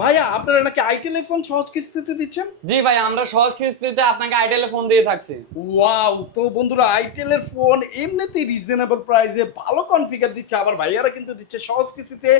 ভাইয়া আপনারা নাকি আই টেলিফোন সহজ কিস্তিতে দিচ্ছেন? জি ভাই আমরা সহজ কিস্তিতে আপনাকে আইডিয়ালে ফোন দিয়ে থাকছি। ওয়াও তো বন্ধুরা আইটেলের ফোন এমনিতেই রিজনেবল প্রাইসে ভালো কনফিগার দিচ্ছে আবার ভাইয়ারা কিন্তু দিচ্ছে সহজ কিস্তিতে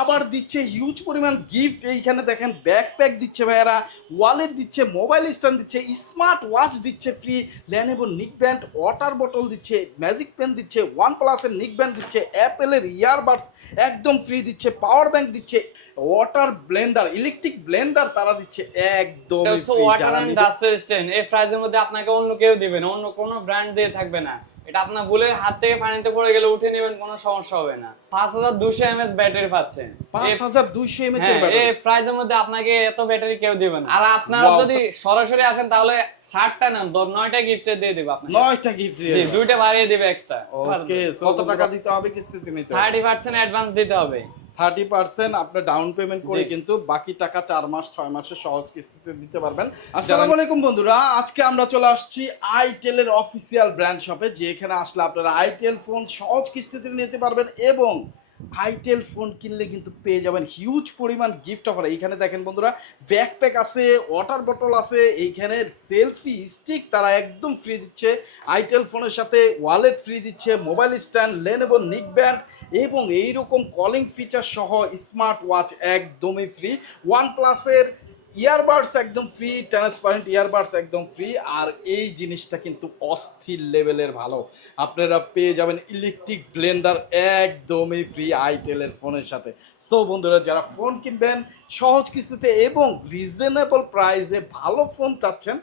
আবার দিচ্ছে হিউজ পরিমাণ গিফট এইখানে দেখেন ব্যাকপ্যাক দিচ্ছে ভাইয়ারা ওয়ালেট দিচ্ছে মোবাইল স্ট্যান্ড দিচ্ছে স্মার্ট ওয়াচ দিচ্ছে free Lenovo neck band water bottle দিচ্ছে ম্যাজিক পেন দিচ্ছে ওয়ান প্লাসের নিক ব্যান্ড দিচ্ছে অ্যাপেলের ইয়ারবাডস একদম ফ্রি দিচ্ছে পাওয়ার ব্যাংক দিচ্ছে। ওয়াটার ব্লেন্ডার ইলেকট্রিক ব্লেন্ডার তারা দিচ্ছে একদম হচ্ছে ওয়াটার অ্যান্ড ডাস্ট রেজিস্ট্যান্ট এই প্রাইসের মধ্যে আপনাকে অন্য কেউ দিবে না অন্য কোনো ব্র্যান্ড দিয়ে থাকবে না। এটা আপনার ভুলে হাত থেকে পানিতে পড়ে গেলে উঠে নেবেন কোনো সমস্যা হবে না। পাঁচ হাজার দুশো এমএস ব্যাটারি পাচ্ছেন। পাঁচ হাজার দুইশো এমএচ এর হ্যাঁ, ব্যাটারি এই প্রাইসের মধ্যে আপনাকে এত ব্যাটারি কেউ দিবে না। আর আপনারা যদি সরাসরি আসেন তাহলে ষাটটা নেন দশ নয়টা গিফটে দিয়ে দেবে আপনাকে। নয়টা গিফট জি দুইটা বাড়িয়ে দিবে এক্সট্রা ওকে কত টাকা দিতে হবে কিস্তিতে নিতে থার্টি পার্সেন্ট অ্যাডভান্স দিতে হবে। থার্টি পার্সেন্ট আপনার ডাউন পেমেন্ট করে কিন্তু বাকি টাকা চার মাস ছয় মাসের সহজ কিস্তিতে দিতে পারবেন। আসসালামু আলাইকুম বন্ধুরা আজকে আমরা চলে আসছি আইটেল এর অফিসিয়াল ব্র্যান্ড শপে যেখানে আসলে আপনারা আইটেল ফোন সহজ কিস্তিতে নিতে পারবেন এবং আইটেল ফোন কিনলে কিন্তু পেয়ে যাবেন হিউজ পরিমাণ গিফট অফার এইখানে দেখেন বন্ধুরা ব্যাকপ্যাক আছে ওয়াটার বটল আছে, এইখানে সেলফি স্টিক তারা একদম ফ্রি দিচ্ছে আইটেল ফোনের সাথে ওয়ালেট ফ্রি দিচ্ছে mobile stand Lenovo neck band এবং এইরকম কলিং ফিচার সহ স্মার্ট ওয়াচ একদমই ফ্রি ওয়ান প্লাসের ইয়ারবাডস একদম ফ্রি ট্রান্সপারেন্ট ইয়ারবাডস একদম ফ্রি আর এই জিনিসটা কিন্তু অস্থির লেভেলের ভালো। আপনারা পেয়ে যাবেন ইলেকট্রিক ব্লেন্ডার একদমই ফ্রি আইটেলের ফোনের সাথে। সো বন্ধুরা, যারা ফোন কিনবেন, সহজ কিস্তিতে এবং রিজনেবল প্রাইসে ভালো ফোন চাচ্ছেন,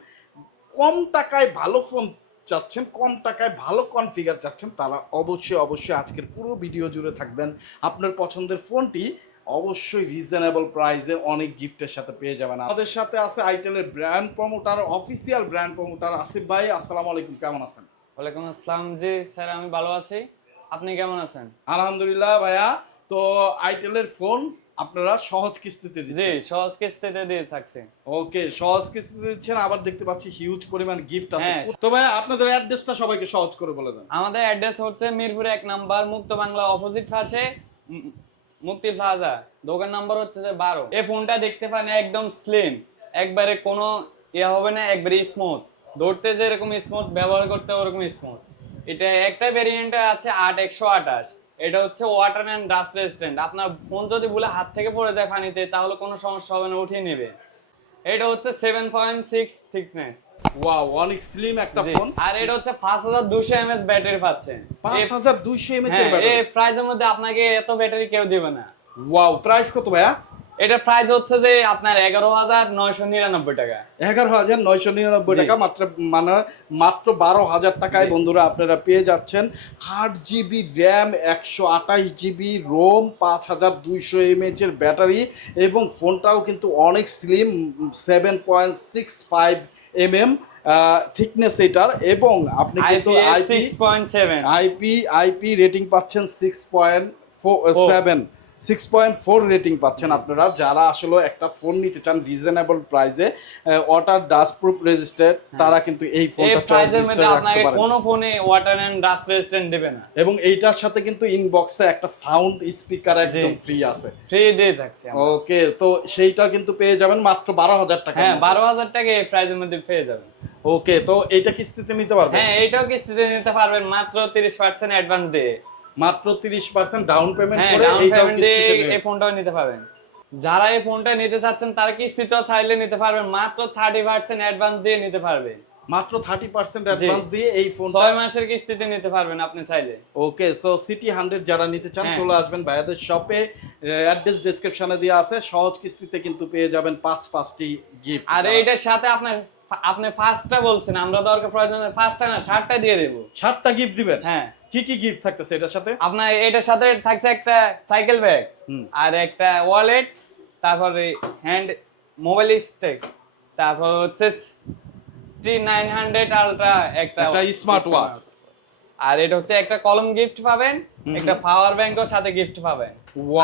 কম টাকায় ভালো ফোন চাচ্ছেন, কম টাকায় ভালো কনফিগার চাচ্ছেন, তারা অবশ্যই অবশ্যই আজকের পুরো ভিডিও জুড়ে থাকবেন। আপনার পছন্দের ফোনটি অবশ্যই রিজনেবল প্রাইসে অনেক গিফটের সাথে পেয়ে যাবেন। আমাদের সাথে আছে আইটেলের brand promoter official brand promoter Asif ভাই আসসালামু আলাইকুম কেমন আছেন? ওয়ালাইকুম আসসালাম। জি স্যার আমি ভালো আছি। আপনি কেমন আছেন? আলহামদুলিল্লাহ ভাইয়া। তো আইটেলের ফোন আপনারা সহজ কিস্তিতে জি সহজ কিস্তিতে দিয়ে থাকছে। ওকে সহজ কিস্তিতে দিচ্ছেন আবার দেখতে পাচ্ছি হিউজ পরিমাণ গিফট আছে। হ্যাঁ। তো ভাইয়া আপনাদের অ্যাড্রেসটা সবাইকে সহজ করে বলে দেন। আমাদের অ্যাড্রেস হচ্ছে মিরপুর এক নাম্বার মুক্ত বাংলা অপোজিট পাশে। মুক্তি প্লাজা দোকান নাম্বার হচ্ছে যে বারো। এই ফোনটা দেখতে পান একদম স্লিম একবারে কোনো ইয়ে হবে না, একবারে স্মুথ ধরতে যে এরকম স্মুথ ব্যবহার করতে ওরকম স্মুথ এটা একটা ভেরিয়েন্টে আছে আট, একশো আঠাশ। এটা হচ্ছে ওয়াটার অ্যান্ড ডাস্ট রেজিস্ট্যান্ট আপনার ফোন যদি ভুলে হাত থেকে পড়ে যায় পানিতে, তাহলে কোনো সমস্যা হবে না, উঠিয়ে নেবে। এটা হচ্ছে seven point six thickness wow অনেক স্লিম একটা ফোন আর এটা হচ্ছে পাঁচ হাজার দুশো এমএস ব্যাটারি পাচ্ছেন পাঁচ এই- হাজার দুইশো এর ব্যাটারি। এই প্রাইসের মধ্যে আপনাকে এত ব্যাটারি কেউ দিবে না। ওয়াও প্রাইস কত ভাইয়া? এটা প্রাইস হচ্ছে যে আপনার এগারো হাজার নয়শো নিরানব্বই টাকা। এগারো হাজার নয়শো নিরানব্বই টাকা মাত্র মানে মাত্র বারো হাজার টাকায় বন্ধুরা আপনারা পেয়ে যাচ্ছেন আট জিবি র্যাম একশো আঠাশ জিবি রোম পাঁচ হাজার দুইশো এমএচ এর ব্যাটারি এবং ফোনটাও কিন্তু অনেক slim seven point six five M M thickness এটার এবং আপনি কিন্তু আইপি আইপি আইপি রেটিং পাচ্ছেন six point four seven six point four rating পাচ্ছেন আপনারা। যারা আসলে একটা ফোন নিতে চান রিজনেবল প্রাইসে ওয়াটার ডাস্ট প্রুফ রেজিস্টার্ড তারা কিন্তু এই ফোনটা প্রাইসের মধ্যে আপনাকে কোনো ফোনে ওয়াটার এন্ড ডাস্ট রেজিস্ট্যান্ট দিবে না। এবং এইটার সাথে কিন্তু ইনবক্সে একটা সাউন্ড স্পিকার একদম ফ্রি আছে। ফ্রি দিয়ে আমরা। ওকে তো সেইটা কিন্তু পেয়ে যাবেন মাত্র বারো হাজার টাকা হ্যাঁ বারো হাজার টাকা এই প্রাইসের মধ্যে পেয়ে যাবেন। ওকে তো এইটা কিস্তিতে নিতে পারবেন? হ্যাঁ এইটাও কিস্তিতে নিতে পারবেন মাত্র তিরিশ পার্সেন্ট অ্যাডভান্স দিয়ে। মাত্র তিরিশ পার্সেন্ট ডাউন পেমেন্ট করে এই নেবেন। ফোনটাও নিতে পারবেন। যারা এই ফোনটা নিতে চাচ্ছেন তারা কিস্তিতেও চাইলে নিতে পারবেন। মাত্র থার্টি পার্সেন্ট অ্যাডভান্স দিয়ে নিতে পারবেন। মাত্র থার্টি পার্সেন্ট অ্যাডভান্স দিয়ে এই ফোনটা ছয় মাসের কিস্তিতে নিতে পারবেন আপনি চাইলে। ওকে সো সিটি হান্ড্রেড যারা নিতে চান হ্যাঁ। চলে আসবেন ভাইয়াদের শপে অ্যাড্রেস ডেসক্রিপশনে দেওয়া আছে। সহজ কিস্তিতে কিন্তু পেয়ে যাবেন পাঁচ পাঁচটি গিফট আর এইটার সাথে আপনার আপনি ফার্স্টটা বলছেন আমরা দরকার প্রয়োজন ফার্স্টটা না শার্টটা দিয়ে দেবো। সাতটা গিফট দিবেন? হ্যাঁ। কি কি গিফট থাকতেছে এটার সাথে? আপনার এটার সাথে থাকছে একটা সাইকেল ব্যাগ। আর একটা ওয়ালেট তারপরে হ্যান্ড মোবাইল স্টেক তারপর হচ্ছে টি নাইন হান্ড্রেড আলট্রা একটা স্মার্ট ওয়াচ আর এটা হচ্ছে একটা কলম গিফট পাবেন। একটা পাওয়ার ব্যাংকও সাথে গিফট পাবেন.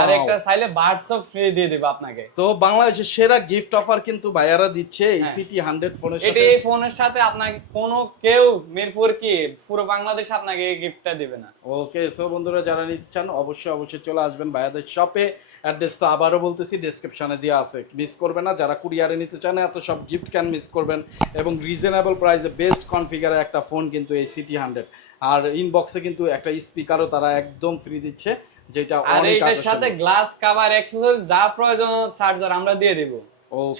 আর একটা চাইলে হোয়াটসঅ্যাপ ফ্রি দিয়ে দেবো আপনাকে। তো বাংলাদেশের সেরা গিফট অফার কিন্তু ভাইয়ারা দিচ্ছে এই। সিটি হান্ড্রেড ফোনের সাথে। এই ফোনের সাথে আপনাকে কোনো কেউ মিরপুর কি পুরো বাংলাদেশ আপনাকে এই গিফটটা দিবে না। ওকে সো বন্ধুরা যারা নিতে চান অবশ্যই অবশ্যই চলে আসবেন ভাইয়াদের শপে অ্যাড্রেস তো আবারও বলতেছি ডেসক্রিপশনে দেওয়া আছে। মিস করবেন না যারা কুরিয়ারে নিতে চান এত সব গিফট ক্যান মিস করবেন। এবং রিজনেবল প্রাইসে বেস্ট কনফিগারে একটা ফোন কিন্তু এই সিটি হান্ড্রেড আর ইনবক্সে কিন্তু একটা স্পিকারও তারা একদম ফ্রি দিচ্ছে যেটা আর এটার সাথে গ্লাস কভার অ্যাক্সেসরিজ যা প্রয়োজন চার্জার আমরা দিয়ে দেব.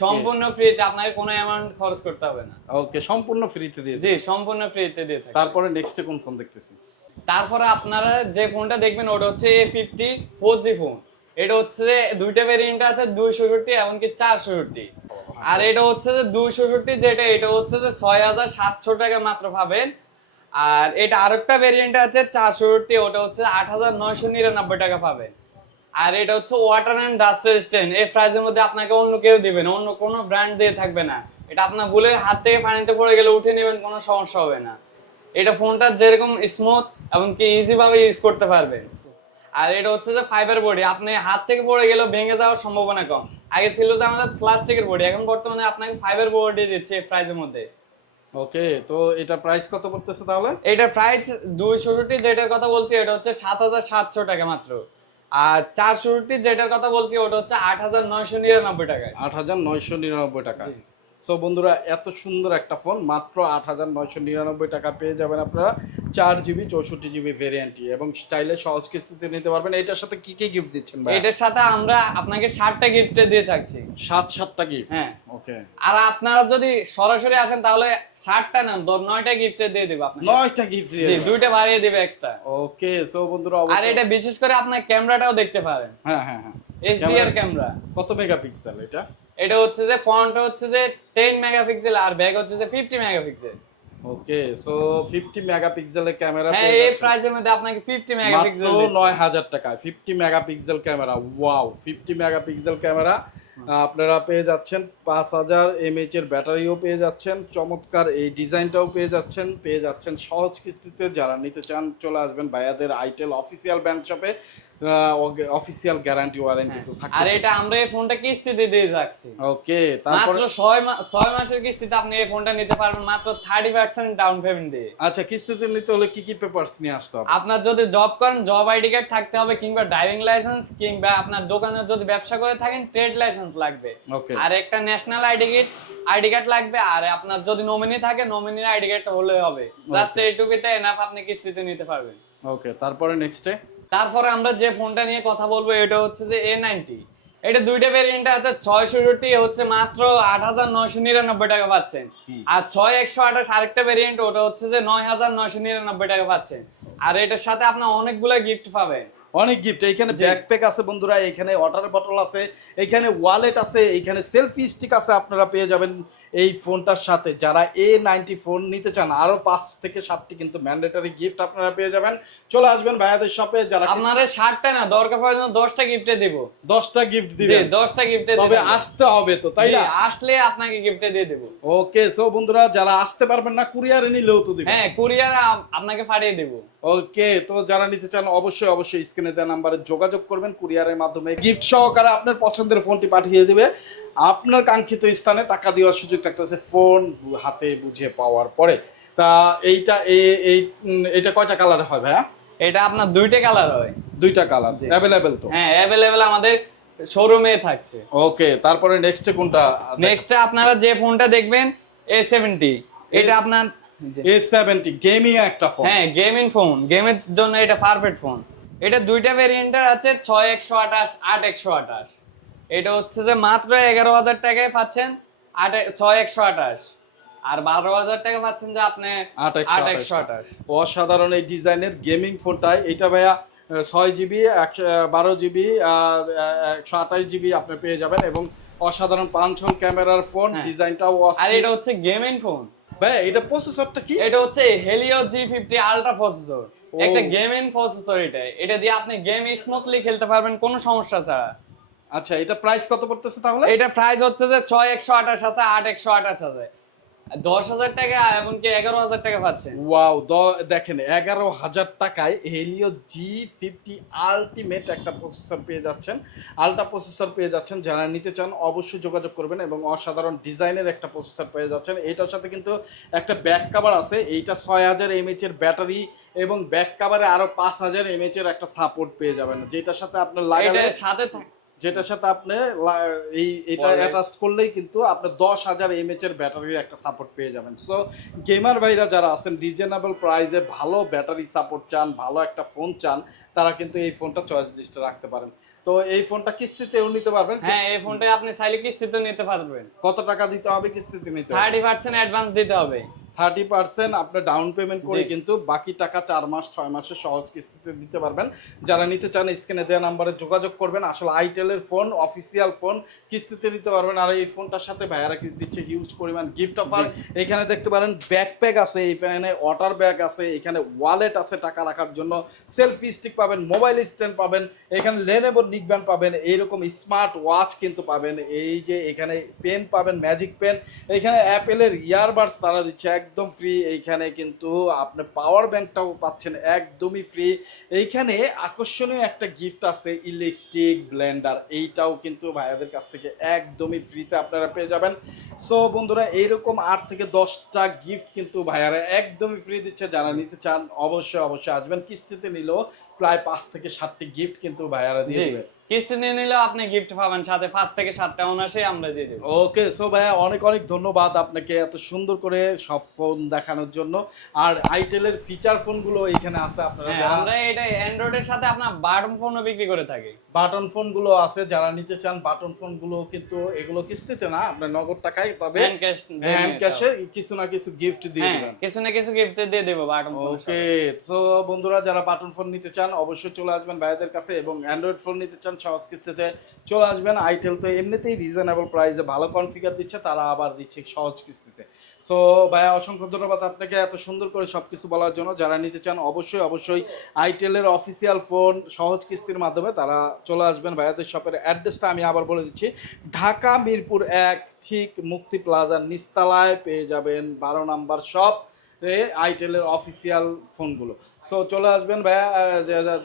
সম্পূর্ণ ফ্রিতে আপনাকে কোনো অ্যামাউন্ট খরচ করতে হবে না। ওকে সম্পূর্ণ ফ্রিতে দিয়ে জি সম্পূর্ণ ফ্রিতে দিয়ে থাকি। তারপরে নেক্সটে কোন ফোন দেখতেছি? তারপরে আপনারা যে ফোনটা দেখবেন ওটা হচ্ছে A fifty four G phone এটা হচ্ছে যে দুইটা ভেরিয়েন্ট আছে দুইশোষট্টি এমনকি চারশোষট্টি আর এটা হচ্ছে যে দুইশোষট্টি যেটা এটা হচ্ছে যে ছয় হাজার সাতশো টাকা মাত্র পাবেন আর এটা আরেকটা ভেরিয়েন্ট আছে চারশোষট্টি ওটা হচ্ছে আট হাজার নয়শো নিরানব্বই টাকা পাবেন। আর এটা হচ্ছে ওয়াটার অ্যান্ড ডাস্ট রেজিস্ট্যান্ট এই প্রাইসের মধ্যে আপনাকে অন্য কেউ দিবে না, অন্য কোনো ব্র্যান্ড দিয়ে থাকবে না। এটা আপনার ভুলে হাত থেকে পানিতে পড়ে গেলে উঠে নেবেন, কোনো সমস্যা হবে না। এটা ফোনটা যেরকম স্মুথ এমনকি ইজি ভাবে ইউজ করতে পারবেন। আর এটা হচ্ছে যে ফাইবার বডি আপনি হাত থেকে পড়ে গেলেও ভেঙে যাওয়ার সম্ভাবনা কম। আগে ছিল যে আমাদের প্লাস্টিকের বডি এখন বর্তমানে আপনাকে ফাইবার বডি দিচ্ছে এই প্রাইসের মধ্যে। ওকে তো এটা প্রাইস কত পড়তেছে তাহলে? এটা প্রাইস দুইশোটি যেটার কথা বলছি এটা হচ্ছে সাত হাজার সাতশো টাকা মাত্র। আর চারশোটি যেটার কথা বলছি ওটা হচ্ছে আট হাজার নয়শো নিরানব্বই টাকায়। আট হাজার নয়শো নিরানব্বই টাকা। সো বন্ধুরা এত সুন্দর একটা ফোন মাত্র আট হাজার নয়শো নিরানব্বই টাকা পেয়ে যাবেন আপনারা। চার জিবি চৌষট্টি জিবি ভেরিয়েন্টটি এবং স্টাইলে সহজ কিস্তিতে নিতে পারবেন। এটার সাথে কি কি গিফট দিচ্ছেন ভাই? এটার সাথে আমরা আপনাকে ষাটটা গিফটে দিয়ে থাকছি। সাত সাতটা গিফট হ্যাঁ। ওকে আর আপনারা যদি সরাসরি আসেন তাহলে ষাটটা না নয়টা গিফটে দিয়ে দেবো আপনাকে। নয়টা গিফট জি দুইটা বাড়িয়ে দিবে এক্সট্রা ওকে সো বন্ধুরা আর এটা বিশেষ করে আপনার ক্যামেরাটাও দেখতে পারেন। হ্যাঁ হ্যাঁ হ্যাঁ। HDR camera. কত মেগাপিক্সেল এটা? এটা হচ্ছে যে ফ্রন্ট হচ্ছে যে টেন মেগাপিক্সেল আর ব্যাক হচ্ছে যে fifty megapixel okay so fifty মেগাপিক্সেলের ক্যামেরা হ্যাঁ এই প্রাইসের মধ্যে আপনাকে ফিফটি মাত্র মেগাপিক্সেল নয় হাজার টাকায় fifty megapixel camera wow fifty megapixel camera আপনারা পেয়ে যাচ্ছেন পাঁচ হাজার এমএইচ এর ব্যাটারিও পেয়ে যাচ্ছেন চমৎকার এই ডিজাইনটাও পেয়ে যাচ্ছেন পেয়ে যাচ্ছেন সহজ কিস্তিতে। যারা নিতে চান চলে আসবেন ভাইয়াদের আইটেল অফিসিয়াল ব্যান্ড শপে অফিসিয়াল গ্যারান্টি ওয়ারেন্টি তো আর এটা আমরা এই ফোনটা কিস্তিতে দিয়ে যাচ্ছি। ওকে তারপরে? মাত্র ছয় মাস ছয় মাসের কিস্তিতে আপনি এই ফোনটা নিতে পারবেন মাত্র থার্টি পার্সেন্ট ডাউন পেমেন্ট দিয়ে। আচ্ছা কিস্তিতে নিতে হলে কি কি পেপারস নিয়ে আসতে হবে? আপনার যদি জব করেন জব আইডি কার্ড থাকতে হবে কিংবা ড্রাইভিং লাইসেন্স কিংবা আপনার দোকানে যদি ব্যবসা করে থাকেন ট্রেড লাইসেন্স লাগবে। ওকে। আর একটা national ID card ID card লাগবে। আর আপনার যদি নমিনি থাকে নমিনির আইডি কার্ডটা হলে হবে। জাস্ট এইটুকুতে এনাফ আপনি কিস্তিতে নিতে পারবেন। ওকে তারপরে নেক্সটে তারপরে আমরা যে ফোনটা নিয়ে কথা বলব এটা হচ্ছে যে এ নাইনটি এটা দুইটা ভেরিয়েন্ট আছে ছয় ষোলোটি হচ্ছে মাত্র আট হাজার নয়শো নিরানব্বই টাকা পাচ্ছেন। আর ছয় একশো আঠাশ আরেকটা ভেরিয়েন্ট ওটা হচ্ছে যে নয় হাজার নয়শো নিরানব্বই টাকা পাচ্ছেন। আর এটার সাথে আপনার অনেকগুলা গিফট পাবেন। অনেক গিফট এখানে। ব্যাকপ্যাক আছে বন্ধুরা এখানে ওয়াটার বটল আছে এখানে ওয়ালেট আছে এখানে সেলফি স্টিক আছে আপনারা পেয়ে যাবেন এই ফোনটার সাথে। যারা এ নাইনটি ফোন নিতে চান আরও পাঁচ থেকে সাতটি কিন্তু ম্যান্ডেটরি গিফট আপনারা পেয়ে যাবেন। চলে আসবেন ভাইয়াদের শপে যারা আপনারা ষাটটা না দরকার প্রয়োজন দশটা গিফটে দিব। দশটা গিফট জি দিবেন। দশটা গিফটে তবে আসতে হবে তো তাই না? আসলে আপনাকে গিফটে দিয়ে দেবো। ওকে সো বন্ধুরা যারা আসতে পারবেন না কুরিয়ারে নিলেও তো দিবেন। হ্যাঁ কুরিয়ার আপনাকে পাঠিয়ে দেবো। ওকে তো যারা নিতে চান অবশ্যই অবশ্যই স্ক্রিনে দেওয়া নাম্বারে যোগাযোগ করবেন কুরিয়ারের মাধ্যমে। গিফট সহকারে আপনার পছন্দের ফোনটি পাঠিয়ে দিবে। আপনার কাঙ্ক্ষিত স্থানে টাকা দেওয়ার সুযোগ থাকতে থাকতেছে ফোন হাতে বুঝে পাওয়ার পরে। তা এইটা এই এটা কয়টা কালার হয় ভাইয়া? এটা আপনার দুইটা কালার হয়। দুইটা কালার। অ্যাভেলেবেল তো? হ্যাঁ অ্যাভেলেবেল আমাদের শোরুমে থাকছে। ওকে তারপরে নেক্সটে কোনটা? নেক্সট আপনারা যে ফোনটা দেখবেন এ সেভেন্টি এটা আপনার এ সেভেন্টি গেমিং একটা ফোন হ্যাঁ গেমিং ফোন গেমের জন্য এটা পারফেক্ট ফোন এটা দুইটা ভেরিয়েন্টের আছে ছয় একশো আঠাশ আট একশো আঠাশ। এটা হচ্ছে যে মাত্র এগারো হাজার টাকায় পাচ্ছেন আট ছয় একশো আঠাশ। আর বারো হাজার টাকা পাচ্ছেন যে আপনি আট একশো আঠাশ অসাধারণ এই ডিজাইনের গেমিং ফোনটায়। এটা ভাইয়া ছয় জিবি একশো বারো জিবি একশো আঠাশ জিবি আপনি পেয়ে যাবেন এবং অসাধারণ পাঁচশন ক্যামেরার ফোন হ্যাঁ। ডিজাইনটাও আর এটা হচ্ছে গেমিং ফোন। ভাই এটা প্রসেসরটা কি? এটা হচ্ছে Helio G fifty ultra processor. একটা গেমিং প্রসেসর এটা। এটা দিয়ে আপনি গেম স্মুথলি খেলতে পারবেন কোনো সমস্যা ছাড়া। আচ্ছা এটা প্রাইস কত পড়তেছে তাহলে? এটা প্রাইস হচ্ছে যে ছয় একশো আঠাশ আছে আট একশো আঠাশ আছে। দশ হাজার টাকা এমনকি এগারো হাজার টাকা পাচ্ছেন ওয়াও দেখেন এগারো হাজার টাকায় হেলিও জি ফিফটি আলটিমেট একটা প্রসেসর পেয়ে যাচ্ছেন। আলট্রা প্রসেসর পেয়ে যাচ্ছেন যারা নিতে চান অবশ্যই যোগাযোগ করবেন এবং অসাধারণ ডিজাইনের একটা প্রসেসর পেয়ে যাচ্ছেন। এটার সাথে কিন্তু একটা ব্যাক কাভার আছে এইটা ছয় হাজার এমএচ এর ব্যাটারি এবং ব্যাক কাভারে আরও পাঁচ হাজার এমএচ এর একটা সাপোর্ট পেয়ে যাবেন যেটার সাথে আপনার লাগালে সাথে থাক- যেটার সাথে আপনি এই এটা অ্যাটাচ করলেই কিন্তু আপনি দশ হাজার এমএচ এর ব্যাটারির একটা সাপোর্ট পেয়ে যাবেন। সো গেমার ভাইরা যারা আছেন রিজনেবল প্রাইসে ভালো ব্যাটারি সাপোর্ট চান ভালো একটা ফোন চান তারা কিন্তু এই ফোনটা চয়েস লিস্টে রাখতে পারেন। তো এই ফোনটা কিস্তিতেও নিতে পারবেন। হ্যাঁ এই ফোনটা আপনি চাইলে কিস্তিতে নিতে পারবেন। কত টাকা দিতে হবে কিস্তিতে নিতে হবে? থার্টি পার্সেন্ট অ্যাডভান্স দিতে হবে। থার্টি পার্সেন্ট আপনি ডাউন পেমেন্ট করে কিন্তু বাকি টাকা চার মাস ছয় মাসের সহজ কিস্তিতে দিতে পারবেন। যারা নিতে চান স্ক্রিনে দেওয়া নাম্বারে যোগাযোগ করবেন। আসলে আইটেলের ফোন অফিসিয়াল ফোন কিস্তিতে নিতে পারবেন। আর এই ফোনটার সাথে ভাইয়ারা দিচ্ছে হিউজ পরিমাণ গিফট অফার এখানে দেখতে পারেন ব্যাকপ্যাক আছে এখানে ওয়াটার ব্যাগ আছে এখানে ওয়ালেট আছে টাকা রাখার জন্য। সেলফি স্টিক পাবেন মোবাইল স্ট্যান্ড পাবেন এখানে লেনেভোর নিকব্যান্ড পাবেন এইরকম স্মার্ট ওয়াচ কিন্তু পাবেন। এই যে এখানে পেন পাবেন ম্যাজিক পেন এখানে অ্যাপেলের ইয়ারবাডস তারা দিচ্ছে একদম ফ্রি এইখানে কিন্তু আপনি পাওয়ার ব্যাংকটাও পাচ্ছেন একদমই ফ্রি এইখানে আকর্ষণীয় একটা গিফট আছে ইলেকট্রিক ব্লেন্ডার এইটাও কিন্তু ভাইয়াদের কাছ থেকে একদমই ফ্রিতে আপনারা পেয়ে যাবেন। সো বন্ধুরা এইরকম আট থেকে দশটা গিফট কিন্তু ভাইয়ারা একদমই ফ্রি দিচ্ছে। যারা নিতে চান অবশ্যই অবশ্যই আসবেন। কিস্তিতে নিলেও প্রায় পাঁচ থেকে সাতটি গিফট কিন্তু ভাইয়ারা দিয়ে দেবে। কিস্তি নিয়ে নিলেও আপনি গিফট পাবেন সাথে পাঁচ থেকে সাতটা অনার্সে আমরা দিয়ে দেবো। ওকে সো ভাইয়া অনেক অনেক ধন্যবাদ আপনাকে এত সুন্দর করে সব ফোন দেখানোর জন্য। আর আইটেলের ফিচার ফোনগুলো এখানে আছে আপনারা হ্যাঁ আমরা এটা অ্যান্ড্রয়েডের সাথে আপনার বাটন ফোনও বিক্রি করে থাকি। বাটন ফোনগুলো আছে যারা নিতে চান বাটন ফোনগুলো কিন্তু এগুলো কিস্তিতে না আপনার নগদ টাকায় তবে হ্যান্ড ক্যাশ হ্যান্ড ক্যাশে কিছু না কিছু গিফট দিয়ে হ্যাঁ দিবেন। কিছু না কিছু গিফট দিয়ে দেবো বাটন ফোন ওকে সো বন্ধুরা যারা বাটন ফোন নিতে চান অবশ্যই চলে আসবেন ভাইদের কাছে এবং অ্যান্ড্রয়েড ফোন নিতে চান সহজ কিস্তিতে চলে আসবেন। আইটেল তো এমনিতেই রিজনেবল প্রাইসে ভালো কনফিগার দিচ্ছে, তারা আবার দিচ্ছে সহজ কিস্তিতে। সো ভাইয়া, অসংখ্য ধন্যবাদ আপনাকে এত সুন্দর করে সব কিছু বলার জন্য। যারা নিতে চান, অবশ্যই অবশ্যই আইটেলের অফিসিয়াল ফোন সহজ কিস্তির মাধ্যমে তারা চলে আসবেন। ভাইয়াদের শপের অ্যাড্রেসটা আমি আবার বলে দিচ্ছি। ঢাকা, মিরপুর এক, ঠিক মুক্তি প্লাজার নিস্তালায় পেয়ে যাবেন। বারো নাম্বার শপ আইটেলের অফিসিয়াল ফোনগুলো। সো চলে আসবেন ভাইয়া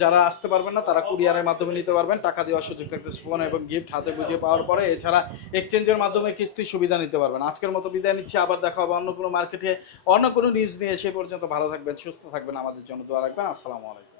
যারা আসতে পারবেন না, তারা কুরিয়ারের মাধ্যমে নিতে পারবেন। টাকা দেওয়ার সুযোগ থাকতে ফোন এবং গিফট হাতে বুঝিয়ে পাওয়ার পরে। এছাড়া এক্সচেঞ্জের মাধ্যমে কিস্তির সুবিধা নিতে পারবেন। আজকের মতো বিদায় নিচ্ছি। আবার দেখা হবে অন্য কোনো মার্কেটে অন্য কোনো নিউজ নিয়ে। সেই পর্যন্ত ভালো থাকবেন, সুস্থ থাকবেন। আমাদের জন্য দোয়া রাখবেন। আসসালামু আলাইকুম।